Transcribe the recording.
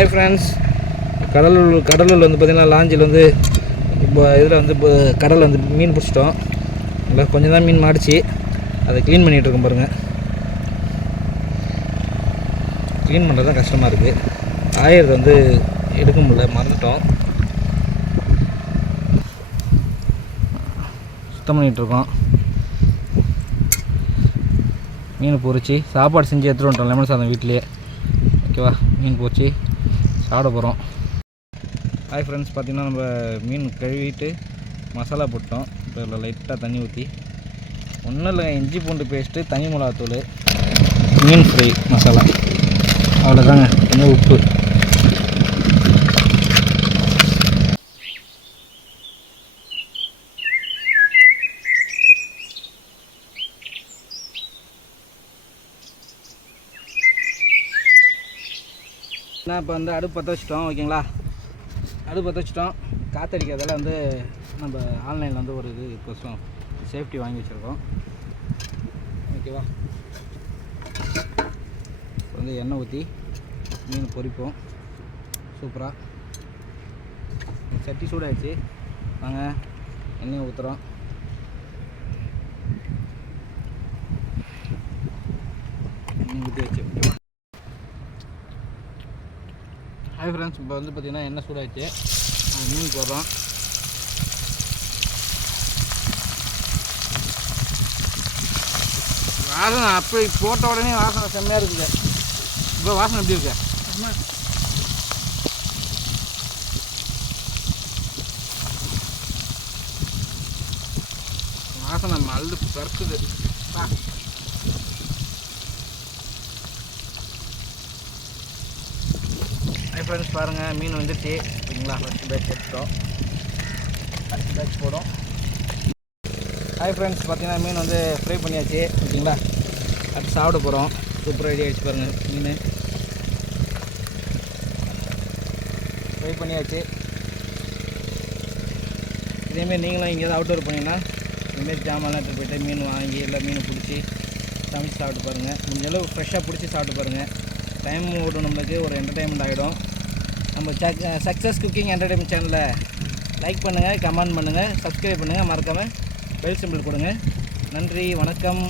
Hi friends, கடலூரில் வந்து பார்த்திங்கன்னா லாஞ்சில் வந்து இப்போ இதில் வந்து இப்போ கடலில் வந்து மீன் பிடிச்சிட்டோம். இல்லை கொஞ்சம் தான் மீன் மாடிச்சு, அதை க்ளீன் பண்ணிகிட்ருக்கோம் பாருங்கள். க்ளீன் பண்ணுறது தான் கஷ்டமாக இருக்குது. ஆயிரத்தை வந்து எடுக்க முடியல, மறந்துட்டோம். சுத்தம் பண்ணிகிட்ருக்கோம். மீன் பொரிச்சு சாப்பாடு செஞ்சு எடுத்துகிட்டு வந்துட்டோம், லெமன் சாதம் வீட்லேயே. ஓகேவா, மீன் பொரிச்சு சாப்பிட போகிறோம். ஹாய் ஃப்ரெண்ட்ஸ், பார்த்திங்கன்னா நம்ம மீன் கழுவிட்டு மசாலா போட்டோம். இப்போ இதில் லைட்டாக தண்ணி ஊற்றி, ஒன்றும் இல்லை, இஞ்சி பூண்டு பேஸ்ட்டு, தனி மிளகாத்தூள், மீன் ஃப்ரை மசாலா, அவ்வளோதாங்க. கொஞ்சம் உப்பு. இப்போ வந்து அடுப்பு பற்ற வச்சிட்டோம். ஓகேங்களா, அடுப்பு பற்ற வச்சிட்டோம். காற்றடிக்கிறதால வந்து நம்ம ஆன்லைனில் வந்து ஒரு இது கொஞ்சம் சேஃப்டி வாங்கி வச்சுருக்கோம். ஓகேவா, வந்து எண்ணெய் ஊற்றி மீன் பொரிப்போம் சூப்பராக. சட்டி சூடாகிடுச்சு, வாங்க எண்ணெயை ஊற்றுறோம். எண்ணெய் ஊற்றி வச்சு ஹாய் ஃப்ரெண்ட்ஸ், இப்போ வந்து பார்த்திங்கன்னா எண்ணெய் சூடாகிடுச்சு. மீன் போடுறோம். வாசனை அப்படி போட்ட உடனே வாசனை செம்மையாக இருக்குது. இப்போ வாசனை எப்படி இருக்கு? வாசனை மல்லு பறக்குது. ஹாய் ஃப்ரெண்ட்ஸ், பாருங்கள் மீன் வந்துடுச்சு. ஓகேங்களா, ஃபஸ்ட் பேட்ச் எடுத்துட்டோம். ஃபஸ்ட் பேட்ச் போடும். ஹாய் ஃப்ரெண்ட்ஸ், பார்த்தீங்கன்னா மீன் வந்து ஃப்ரை பண்ணியாச்சு. ஓகேங்களா, அடுத்து சாப்பிட போகிறோம். சூப்பராக ரெடி ஆகிடுச்சு பாருங்கள். மீன் ஃப்ரை பண்ணியாச்சு. இதேமாரி நீங்களும் எங்கேயாவது அவுட்டோர் பண்ணிங்கன்னா இதுமாரி ஜாமான்லாம் எடுத்து போய்ட்டு மீன் வாங்கி இல்லை மீன் பிடிச்சி சமைச்சு சாப்பிட்டு பாருங்கள். முடிஞ்சளவு ஃப்ரெஷ்ஷாக பிடிச்சி சாப்பிட்டு பாருங்கள். டைம் ஓடும், நம்மளுக்கு ஒரு என்டர்டைன்மெண்ட் ஆகிடும். நம்ம சக்ஸஸ் குக்கிங் என்டர்டைன்மெண்ட் சேனலை லைக் பண்ணுங்கள், கமெண்ட் பண்ணுங்கள், சப்ஸ்கிரைப் பண்ணுங்கள், மறக்காமல் பெல் சிம்பிள் கொடுங்க. நன்றி, வணக்கம்.